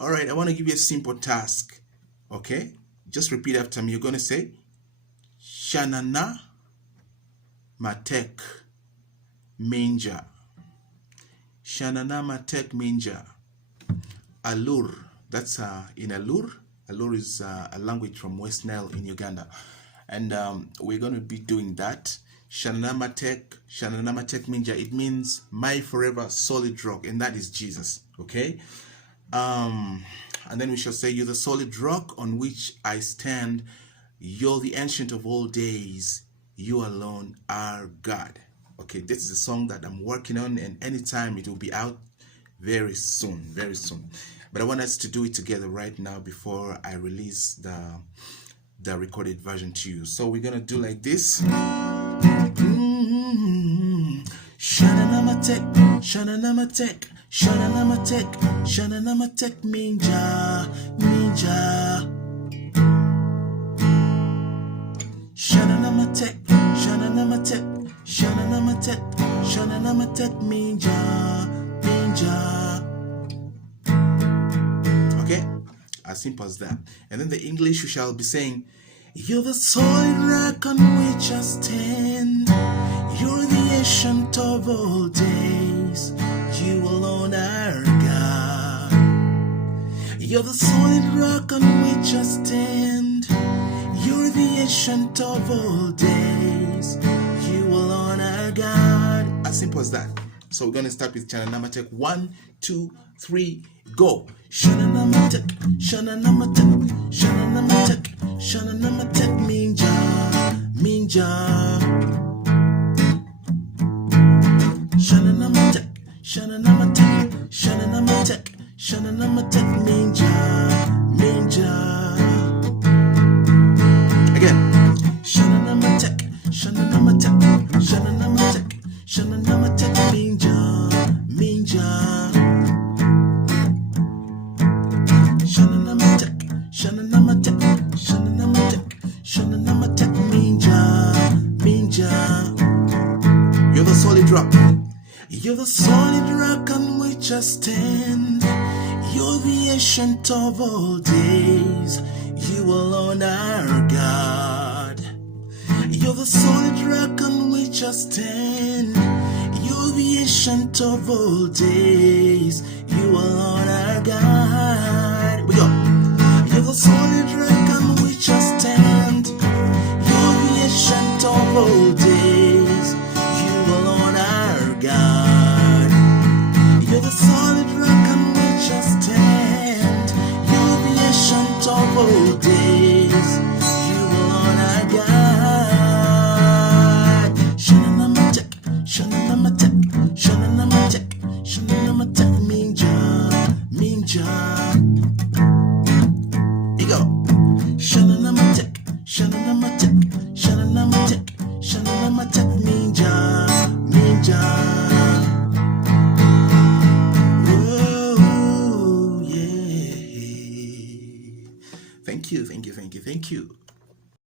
All right, I want to give you a simple task. Okay, just repeat after me. You're going to say Cana Na Matek Manger. Cana Na Matek Manger. Alur. That's in Alur. Alur is a language from West Nile in Uganda. And we're going to be doing that. Cana Na Matek Manger. It means my forever solid rock, and that is Jesus. Okay. And then we shall say, you're the solid rock on which I stand. You're the ancient of all days. You alone are God. Okay, this is a song that I'm working on, and anytime it will be out very soon, very soon. But I want us to do it together right now before I release the recorded version to you. So we're gonna do like this. Cana Na Matek, Cana Na Matek, Cana Na Matek, Cana Na Matek Manger, Manger. Cana Na Matek, Cana Na Matek, Cana Na Matek, Cana Na Matek Manger, Manger. Okay, as simple as that. And then the English, we shall be saying, you're the solid rock on which I stand. You're the ancient of all days. You alone are God. You're the solid rock on which I stand. You're the ancient of all days. You alone are God. As simple as that. So we're going to start with Cana Na Matek. 1, 2, 3, go. Cana Na Matek, Cana Na Matek, Cana Na Matek, Cana Na Matek Manger, Manger. Cana Na Matek, Cana Na Matek, Cana Na Matek, Cana Na Matek Manger, Manger. Again. Cana Na Matek, Cana Na Matek, Cana Na Matek, Cana Na Matek Manger, Manger. Cana Na Matek, Cana Na Matek, Cana Na Matek, Cana Na Matek Manger, Manger. You're the solid rock. You're the solid rock on which I stand. You're the ancient of all days. You alone are God. You're the solid rock on which I stand. You're the ancient of all days. You alone are God. We go. You're the solid rock on which I stand. You're the ancient of all days. You alone are God. You're the solid rock on which I stand. You're the ancient of all days. You alone are God. Cana Na Matek, Cana Na Matek, Cana Na Matek, Cana Na Matek Manger, Manger. Here you go. Cana Na Matek, Cana Na Matek, Cana Na Matek, Cana Na Matek Manger, Manger. Thank you, thank you, thank you, thank you.